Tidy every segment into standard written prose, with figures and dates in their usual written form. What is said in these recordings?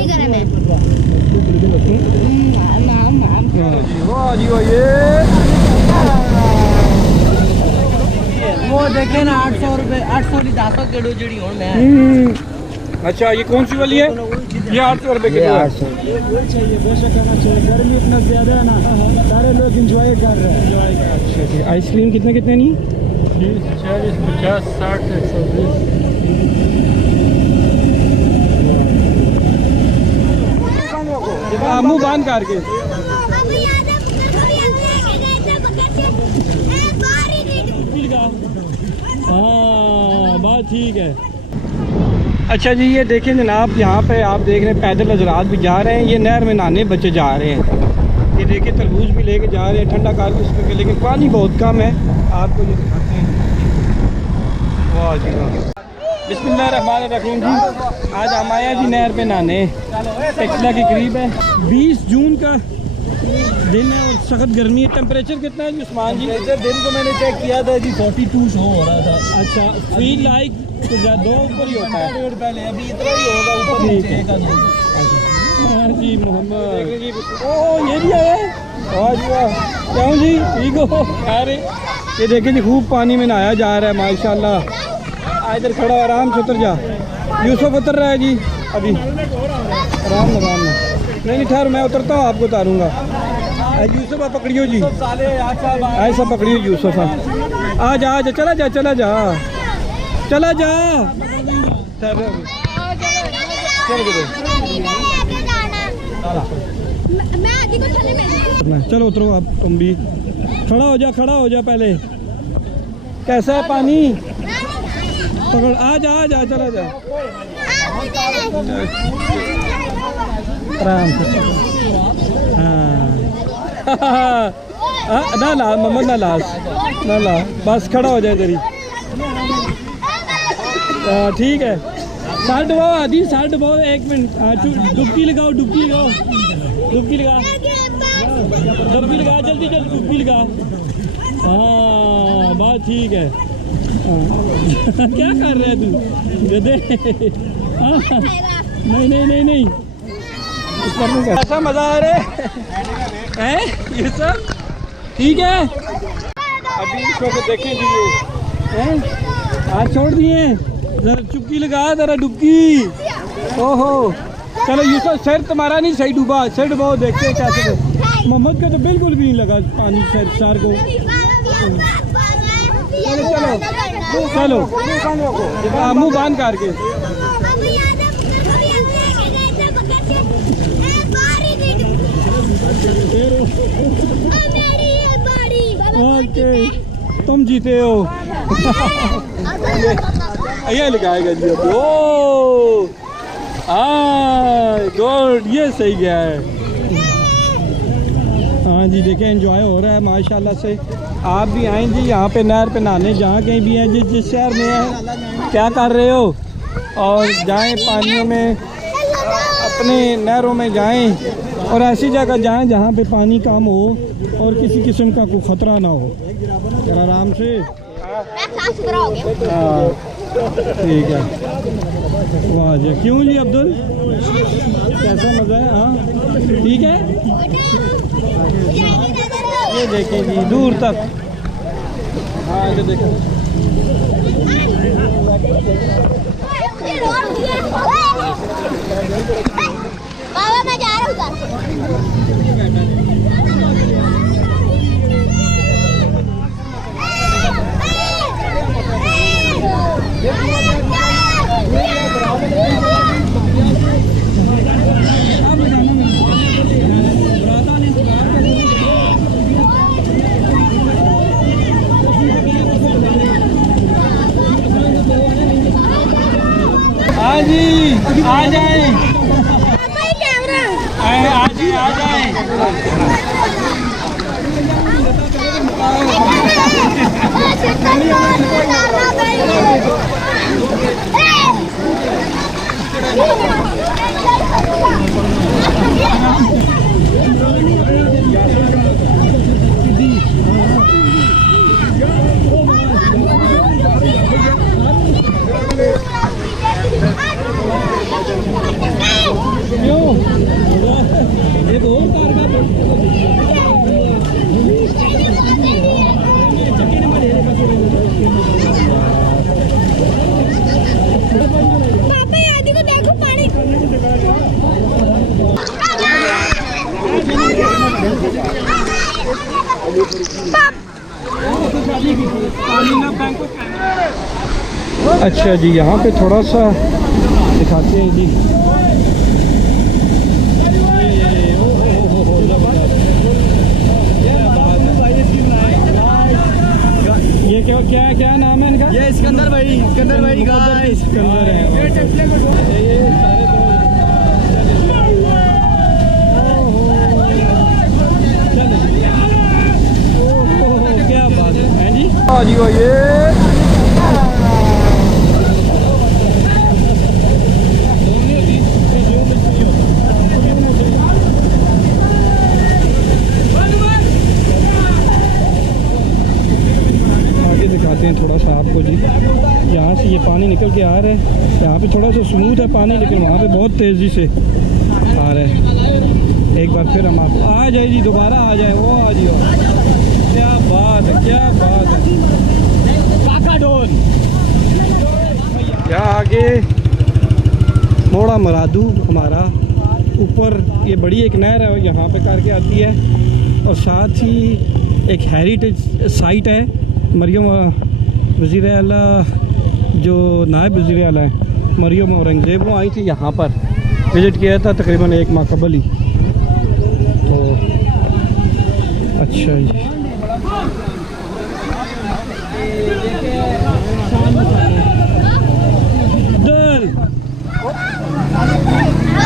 नहीं करा मैं। वाह जी वाह, ये वो देखे ना 800 रुपए 800 की 10 किलो जड़ी हो मैं। अच्छा, ये कौन सी वाली है? ये 800 रुपए किलो है। चाहिए बेशक आना चाहिए, गर्मी इतना ज्यादा है ना, सारे लोग एंजॉय कर रहे हैं। अच्छा, आइसक्रीम कितने कितने नहीं? 30, 40, 50, 60, 120। मुँह बांध करके। हाँ बात ठीक है। अच्छा जी, ये देखें जनाब, यहाँ पे आप देख रहे हैं पैदल हजरात भी जा रहे हैं। ये नहर में नहाने बच्चे जा रहे हैं। ये देखिए तरबूज भी लेके जा रहे हैं, ठंडा कारबूज करके, लेकिन पानी बहुत कम है। आपको ये दिखाते हैं। वाह जी वाह, बिस्मिल्लाहिर्रहमानिर्रहीम जी। आज हम आए हैं जी नहर पे नहाने। टेक्सला के करीब है। 20 जून का दिन है और सख्त गर्मी है। टेम्परेचर कितना है जी उस्मान जी? दिन को मैंने चेक किया था जी 42 शो हो रहा था। अच्छा, फील लाइक दो ऊपर ही होता है। डेढ़ पहले अभी इतना ही होगा ऊपर नीचे का नहीं। हाँ जी मोहम्मद, ओ ये भी है। वाह जी वाह, क्यों जी ठीक हो? अरे ये देखिए जी, खूब पानी में नहाया जा रहा है माशाल्लाह। इधर खड़ा आराम से उतर जा। यूसुफ उतर रहा है जी अभी। आराम ना नहीं ठहर, मैं उतरता हूँ, आपको उतारूँगा। यूसुफ आप पकड़ियो जी, ऐसा पकड़ियो यूसुफ। आ जा, चला जा चला जा चला जा। चलो उतरो आप, तुम भी खड़ा हो जा पहले। कैसा है पानी? पकड़, आ जा चला जा आराम से। हाँ ना ला मोहम्मद, ना ला बस खड़ा हो जाए तेरी। ठीक है, साइड दबाओ आदि, साइड दबाओ। 1 मिनट, डुबकी लगाओ डुबकी लगा जल्दी डुबकी लगा। हाँ बात ठीक है। क्या कर रहा है तू गधे? नहीं ऐसा मजा आ रहा है ये सब ठीक है। अभी इसको देखें जी, ये हाथ छोड़ दिए। जरा चुपकी लगा, जरा डुबकी। ओहो चलो यूसुफ, सर तुम्हारा नहीं सही डूबा, सर डुबाओ, देखते हैं कैसे। मोहम्मद का तो बिल्कुल भी नहीं लगा पानी सर को। चलो मुँह बांध करके। ओके, तुम जीते हो। ये लगाएगा जी। ओ गुड, ये सही गया है। हाँ जी देखें, एंजॉय हो रहा है माशाल्लाह से। आप भी आएँ जी यहाँ पे नहर पे नहाने, जहाँ कहीं भी हैं, जिस शहर में है, क्या कर रहे हो, और जाएं पानियों में, अपने नहरों में जाएं, और ऐसी जगह जाएं जहाँ पे पानी कम हो और किसी किस्म का कोई ख़तरा ना हो। जरा आराम से। हाँ ठीक है। वाह जी, क्यों जी अब्दुल, कैसा मज़ा है? हाँ ठीक है। ये देखें जी दूर तक। हाँ ये देखें। बाबा मैं जा रहा हूँ। हाँ जी आ जाए, आ जाए। क्यों अच्छा जी, यहाँ पे थोड़ा सा दिखाते हैं जी। ये क्या क्या क्या नाम है इनका? ये सिकंदर भाई गाइस। सिकंदर है। क्या बात है जी? हाँ जी, ये दिखाते हैं थोड़ा सा आपको जी। यहाँ से ये पानी निकल के आ रहा है, यहाँ पे थोड़ा सा स्मूथ है पानी, लेकिन वहाँ पे बहुत तेज़ी से आ रहा है। एक बार फिर हम आपको आ जाए जी, दोबारा आ जाए, वो आ जी। क्या बात है, क्या बात है। काकाडोन क्या आगे मोड़ा मरादू हमारा ऊपर, ये बड़ी एक नहर है, यहाँ पे करके आती है। और साथ ही एक हेरिटेज साइट है, मरियम वज़ीर आला जो नायब वज़ीर आला है मरियम औरंगज़ेब, वो आई थी यहाँ पर, विज़िट किया था तकरीबन 1 माह कबल ही। तो अच्छा जी,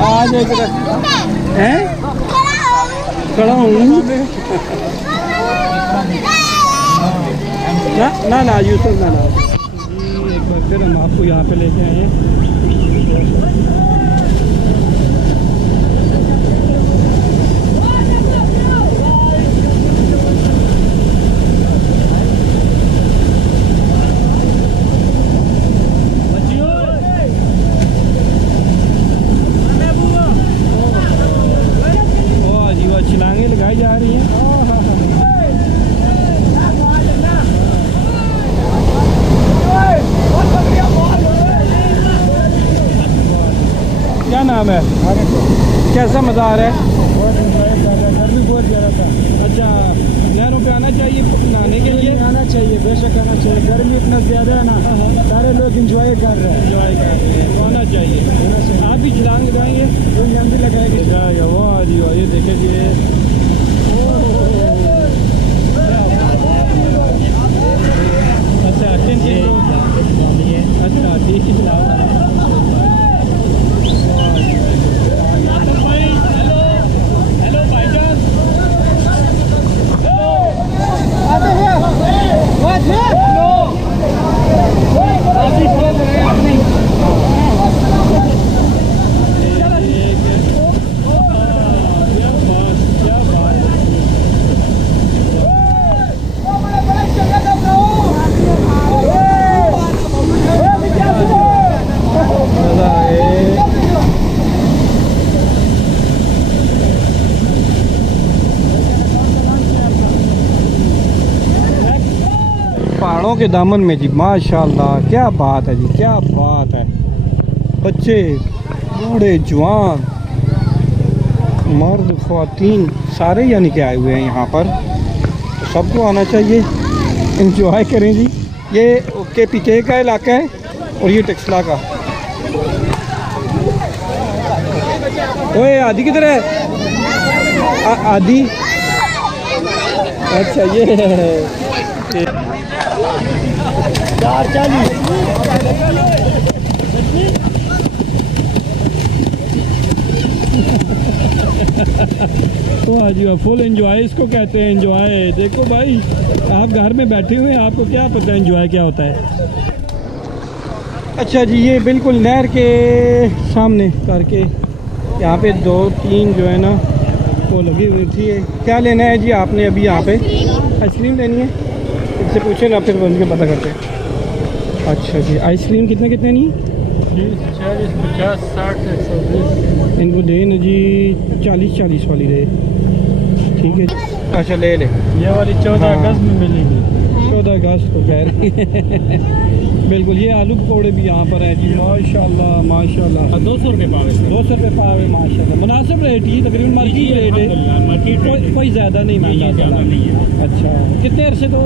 आज हैं खड़ा हूँ ना ना यूसुफ ना जी। एक बार फिर हम आपको यहाँ पे लेके आए हैं। वाह जी वाह, छलांगे लगाई जा रही हैं। क्या नाम है? कैसा मज़ा आ रहा है? गर्मी बहुत ज़्यादा था। अच्छा, नहरों पे आना चाहिए नहाने के लिए? आना चाहिए, बेशक आना चाहिए। गर्मी इतना ज़्यादा है ना, सारे लोग इंजॉय कर रहे हैं। तो आना चाहिए। आप भी छलांग लगाएंगे? हम भी लगाएंगे। वाह जी वाह, ये देखे जी। अच्छा अच्छा, ठीक है। हेलो भाईजान, पहाड़ों के दामन में जी, माशाल्लाह, क्या बात है जी, क्या बात है। बच्चे, बूढ़े, जवान, मर्द, ख्वातीन सारे यानी कि आए हुए हैं यहाँ पर। तो सबको आना चाहिए, इंजॉय करें जी। ये KPK का इलाका है और ये टेक्सला का। ओए आदि किधर है? आदि, अच्छा ये है। 440। तो आज फुल एंजॉय इसको कहते हैं, एंजॉय। देखो भाई, आप घर में बैठे हुए हैं, आपको क्या पता है एंजॉय क्या होता है। अच्छा जी, ये बिल्कुल नहर के सामने करके यहाँ पे 2-3 जो है ना वो लगी हुई थी। क्या लेना है जी आपने अभी यहाँ पे? आइसक्रीम लेनी है? इनसे पूछे ना, फिर बन के पता करते हैं। अच्छा जी, आइसक्रीम कितने कितने नहीं? 30, 40, 50, 60, 120। इनको दे ना जी, 40 वाली दे। ठीक है, अच्छा ले ले। ये वाली 14 अगस्त में मिलेगी। 14 अगस्त को कह रही है। बिल्कुल। ये आलू पकौड़े भी यहाँ पर हैं जी, माशाल्लाह माशाल्लाह। 200 रुपये पाव है। 200 रुपये पाव है माशाल्लाह। मुनासिब रेट ही तकरीबन मार्केट रेट है, मार्केट कोई ज़्यादा नहीं महंगा ज़्यादा नहीं है। अच्छा, कितने अरसे तो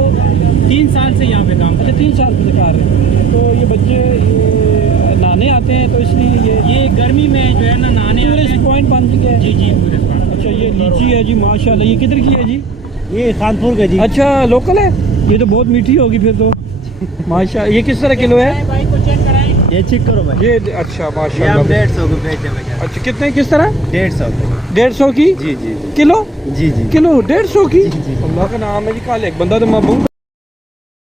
3 साल से यहाँ पे काम अच्छा 3 साल से कार रहे हैं। तो ये बच्चे ये नहाने आते हैं तो इसलिए ये गर्मी में जो है ना नहाने आते टूरिस्ट हैं। पॉइंट बन चुके हैं। जी जी टूरिस्ट पॉइंट। अच्छा, ये लीची है जी माशाल्लाह। ये किधर की है जी? ये खानपुर का जी। अच्छा, लोकल है। ये तो बहुत मीठी होगी फिर तो माशा। ये किस तरह किलो है? भाई को चेक कराएं। ये चेक करो भाई। ये अच्छा ये माशाल्लाह। हम 150 को बेच देंगे। अच्छा, कितने किस तरह? 150 150 की जी जी किलो? जी जी किलो 150 की? जी, जी। अल्लाह का नाम है जी। कल एक बंदा तो मामू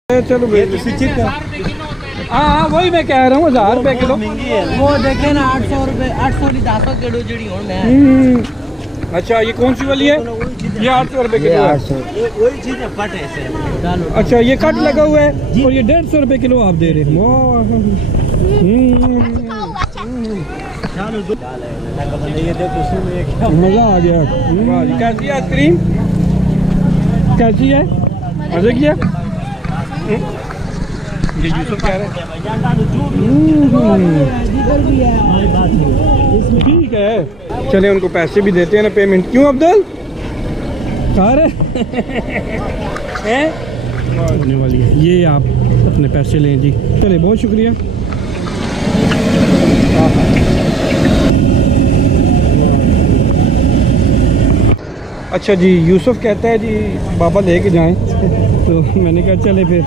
चलो ये तो चेक कर। 1000 रुपये किलो होता है। हाँ वही मैं कह रहा हूँ 1000 रुपये किलो। महंगी है वो देखे ना 800 रुपये 800 की 10 किलो जड़ी हो मैं। अच्छा, ये कौन सी वाली है? ये 800 रुपये किलो है। वही चीज है पट ऐसे डालो। अच्छा, ये कट लगा हुआ है और ये 150 रुपये किलो आप दे रहे हैं। ये देखो उसमें क्या मज़ा आ गया। वाह जी, कैसी है आइसक्रीम? कैसी है? मज़े की है? ये यूसुफ कह रहे हैं। ठीक है, चले उनको पैसे भी देते हैं ना, पेमेंट। क्यों अब्दुल? अरे हैं? होने वाली है ये, आप अपने पैसे लें जी। चले, बहुत शुक्रिया। अच्छा जी, यूसुफ कहता है जी बाबा लेके जाएं, तो मैंने कहा चले फिर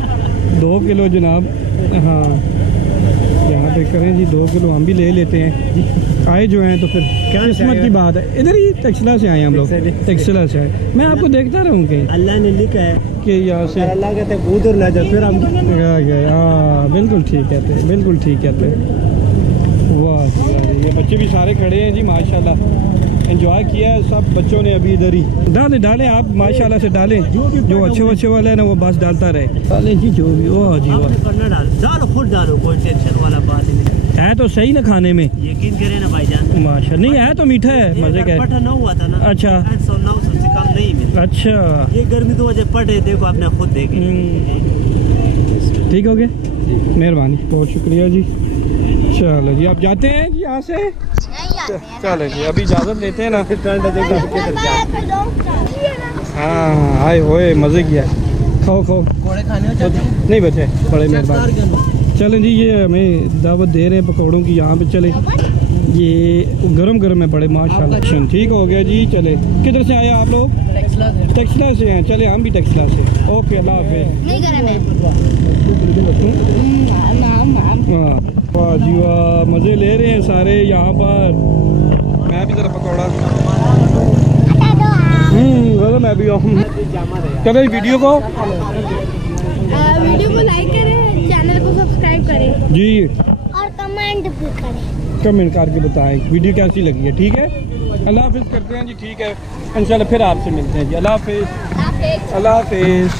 2 किलो जनाब। हाँ, यहाँ पे करें जी 2 किलो हम भी ले लेते हैं। आए जो हैं तो फिर किस्मत की बात है। इधर ही टेक्सला से आए हम लोग, टेक्सला से आए। मैं आपको देखता रहूँगी अल्लाह ने लिखा है कि यहाँ से अल्लाह कहते हैं उधर ना जाओ, फिर हम गए। हाँ बिल्कुल ठीक कहते हैं, बिल्कुल ठीक कहते हैं। वाह जी वाह जी, ये बच्चे भी सारे खड़े हैं जी माशाल्लाह। एंजॉय किया है सब बच्चों ने अभी इधर ही। डालें डालें आप माशाल्लाह से डालें, जो अच्छे वाला है ना वो बस डालता रहे। डालें जी जो भी। वाह जी वाह, करना डालो खुद डालो, कोई टेंशन वाला बात नहीं है तो सही ना खाने में। यकीन करें ना भाईजान। माशा नहीं है तो मीठा है, मजे का है। पट ना हुआ था ना। अच्छा 800-900 से कम नहीं मिला। अच्छा, ये गर्मी तो वजह पट है, देखो आपने खुद देखे। ठीक हो गया, मेहरबानी, बहुत शुक्रिया जी। चलो जी, आप जाते हैं जी यहाँ से? चलो जी, अभी इजाज़त लेते हैं ना। हाँ आए होए, मज़े किया। खाओ खाओ। कोड़े खाने हो चाचा? नहीं बचे, बड़े मेहरबान। चलें जी, ये हमें दावत दे रहे हैं पकौड़ों की यहाँ पे। चले, ये गरम गरम है बड़े माशाल्लाह। ठीक हो गया जी। चले, किधर से आए आप लोग? टेक्सला से हैं। चले हम भी टेक्सला से। ओके, अल्लाह हाफिज़। नहीं करे मैं। हाँ, वाह जी वाह, मज़े ले रहे हैं सारे यहाँ पर। मैं भी ज़रा पकौड़ा। मैं भी आऊँ। चलो वीडियो को लाइक करें, चैनल को सब्सक्राइब करें जी, और कमेंट भी करें। कमेंट करके बताएं वीडियो कैसी लगी है। ठीक है, अल्लाह हाफिज़ करते हैं जी। ठीक है, इंशाल्लाह फिर आपसे मिलते हैं जी। अल्लाह हाफिज़, अल्लाह हाफिज़।